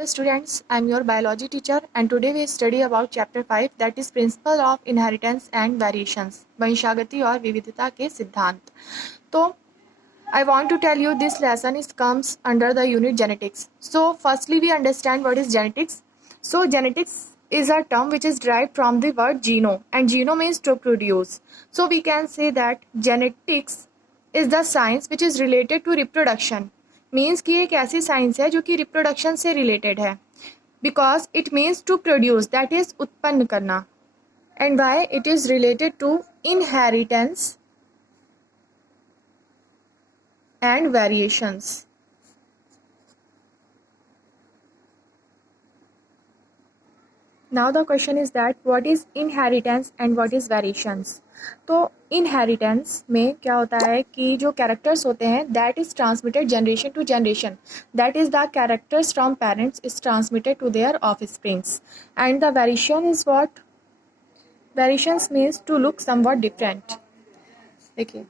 Hello students, I am your biology teacher and today we study about chapter 5 that is principle of inheritance and variations वंशागति और विविधता के सिद्धांत। तो I want to tell you this lesson comes under the unit genetics. So firstly we understand what is genetics. So genetics is a term which is derived from the word geno and geno means to produce. So we can say that genetics is the science which is related to reproduction. Means कि एक ऐसी science है जो कि reproduction से related है because it means to produce that is उत्पन्न करना and why it is related to inheritance and variations. Now the question is that what is inheritance and what is variations. तो इनहेरिटेंस में क्या होता है कि जो कैरेक्टर्स होते हैं that is transmitted generation to generation, that is the characters from parents is transmitted to their offsprings and the variation is what variations means to look somewhat different. देखिए,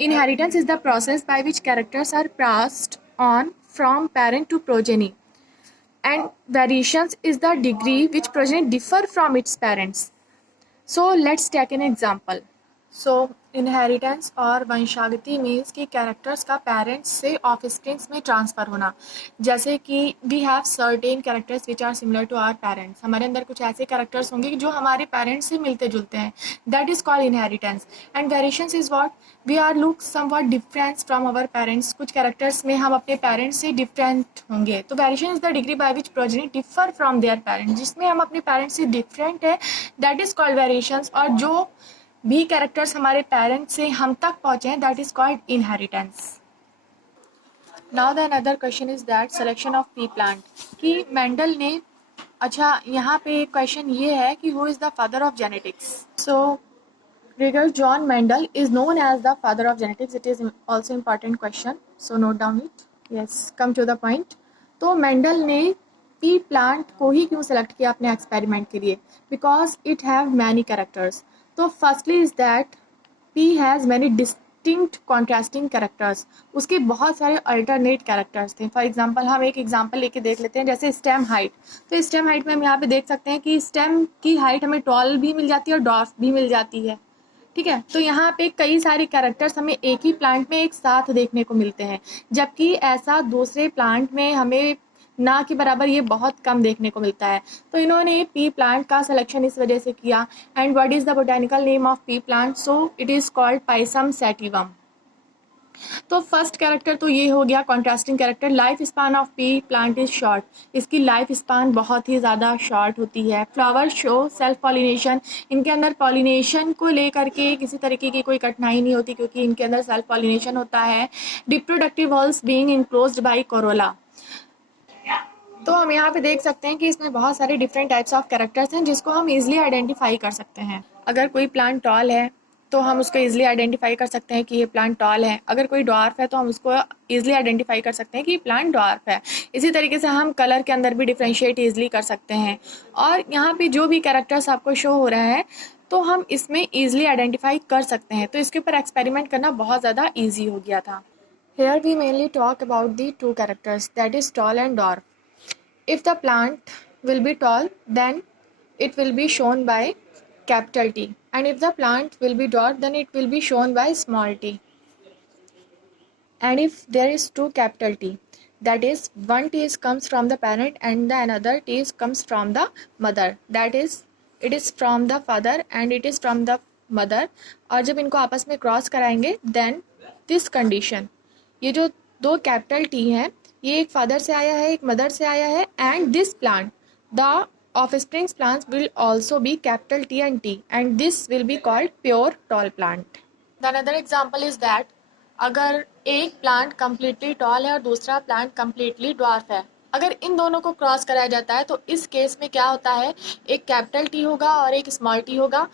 inheritance is the process by which characters are passed on from parent to progeny and variations is the degree which progeny differ from its parents. So let's take an example. So inheritance और वंशागति means कि characters का parents से offsprings में transfer होना। जैसे कि we have certain characters which are similar to our parents, हमारे अंदर कुछ ऐसे कैरेक्टर्स होंगे जो हमारे पेरेंट्स से मिलते जुलते हैं, that is called inheritance. And variations is what we are look somewhat difference from our parents, कुछ कैरेक्टर्स में हम अपने पेरेंट्स से डिफरेंट होंगे। तो variation is the degree by which progeny differ from their parents, जिसमें हम अपने पेरेंट्स से डिफरेंट है, दैट इज़ कॉल्ड वेरिएशंस। और जो भी कैरेक्टर्स हमारे पेरेंट्स से हम तक पहुँचे हैं that is called inheritance. Now the another question is that selection of P plant, कि मेंडल ने, अच्छा यहाँ पे क्वेश्चन ये है कि who is the father of genetics. So Gregor John Mendel is known as the father of genetics. It is also important question, so note down it. Yes, come to the point. तो Mendel ने pea plant को ही क्यों select किया अपने experiment के लिए? Because it have many characters. तो firstly is that pea has many distinct contrasting characters, उसके बहुत सारे अल्टरनेट कैरेक्टर्स थे। फॉर एग्जांपल हम एक एग्जांपल लेके देख लेते हैं, जैसे स्टेम हाइट। तो स्टेम हाइट में हम यहाँ पे देख सकते हैं कि स्टेम की हाइट हमें टॉल भी मिल जाती है और डॉर्फ भी मिल जाती है, ठीक है। तो यहाँ पे कई सारे कैरेक्टर्स हमें एक ही प्लांट में एक साथ देखने को मिलते हैं, जबकि ऐसा दूसरे प्लांट में हमें ना के बराबर ये बहुत कम देखने को मिलता है। तो इन्होंने पी प्लांट का सिलेक्शन इस वजह से किया। And what is the botanical name of P plant? So it is called Pisum sativum. तो फर्स्ट कैरेक्टर तो ये हो गया contrasting character. Life span of P plant is short, इसकी लाइफ स्पान बहुत ही ज़्यादा शॉर्ट होती है। फ्लावर शो सेल्फ पॉलिनेशन, इनके अंदर पॉलिनेशन को लेकर के किसी तरीके की कोई कठिनाई नहीं होती क्योंकि इनके अंदर सेल्फ पॉलिनेशन होता है। Reproductive halls being enclosed bye Corolla. तो हम यहाँ पे देख सकते हैं कि इसमें बहुत सारे डिफरेंट टाइप्स ऑफ कैरेक्टर्स हैं जिसको हम इजीली आइडेंटिफाई कर सकते हैं। अगर कोई प्लांट टॉल है तो हम उसको इजीली आइडेंटिफाई कर सकते हैं कि ये प्लांट टॉल है। अगर कोई डॉर्फ है तो हम उसको इजीली आइडेंटिफाई कर सकते हैं कि प्लांट डॉर्फ है। इसी तरीके से हम कलर के अंदर भी डिफ्रेंशिएट इजीली कर सकते हैं। और यहाँ पे जो भी कैरेक्टर्स आपको शो हो रहा है तो हम इसमें ईजिली आइडेंटिफाई कर सकते हैं। तो इसके ऊपर एक्सपेरिमेंट करना बहुत ज़्यादा ईजी हो गया था। Here we mainly talk about the two characters that is tall and dwarf. If the plant will be tall, then it will be shown by capital T, and if the plant will be dwarf, then it will be shown by small t. And if there is two capital T, that is one T comes from the parent and the another T comes from the mother, that is it is from the father and it is from the mother, और जब इनको आपस में cross कराएंगे then this condition, ये जो दो capital T हैं ये एक फादर से आया है एक मदर से आया है, and this plant the offsprings plants will also be capital T and T and this will be called pure tall plant. The another example is that अगर एक प्लांट कम्प्लीटली टॉल है और दूसरा प्लांट कम्प्लीटली ड्वार्फ है, अगर इन दोनों को cross कराया जाता है तो इस केस में क्या होता है, एक कैपिटल T होगा और एक स्मॉल t होगा।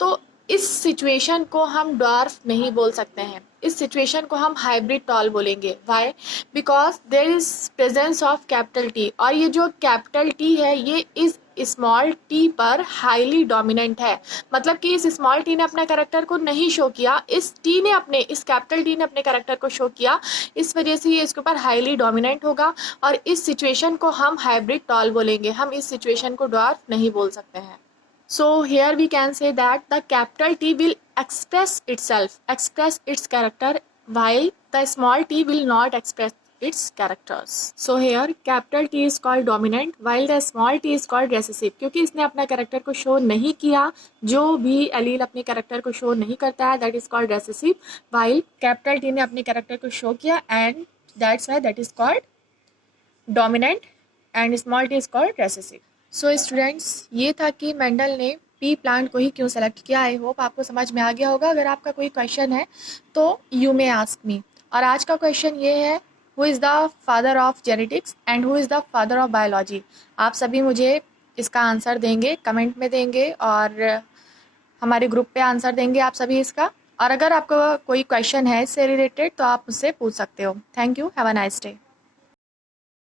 तो इस सिचुएशन को हम ड्वार्फ नहीं बोल सकते हैं, इस सिचुएशन को हम हाइब्रिड टॉल बोलेंगे। Why? Because there is presence of capital T, और ये जो कैपिटल T है ये इज़ स्मॉल टी पर हाईली डोमिनेंट है। मतलब कि इस स्मॉल टी ने अपने कैरेक्टर को नहीं शो किया, इस कैपिटल टी ने अपने कैरेक्टर को शो किया, इस वजह से ये इसके ऊपर हाईली डोमिनेंट होगा और इस सिचुएशन को हम हाइब्रिड टॉल बोलेंगे, हम इस सिचुएशन को ड्वार्फ नहीं बोल सकते हैं। So here we can say that the capital T will express its character, while the small t will not express its characters. So here capital T is called dominant while the small t is called recessive, क्योंकि इसने अपना character को show नहीं किया, जो भी allele अपने character को शो नहीं करता है that is called recessive, while capital T ने अपने कैरेक्टर को शो किया and that's why that is called dominant and small t is called recessive. So students, ये था कि मेंडल ने पी प्लांट को ही क्यों सेलेक्ट किया। आई होप आपको समझ में आ गया होगा। अगर आपका कोई क्वेश्चन है तो यू मे आस्क मी। और आज का क्वेश्चन ये है, who is the father of genetics and who is the father of biology. आप सभी मुझे इसका आंसर देंगे, कमेंट में देंगे और हमारे ग्रुप पे आंसर देंगे आप सभी इसका। और अगर आपको कोई क्वेश्चन है इससे रिलेटेड तो आप मुझसे पूछ सकते हो। Thank you, have a nice day.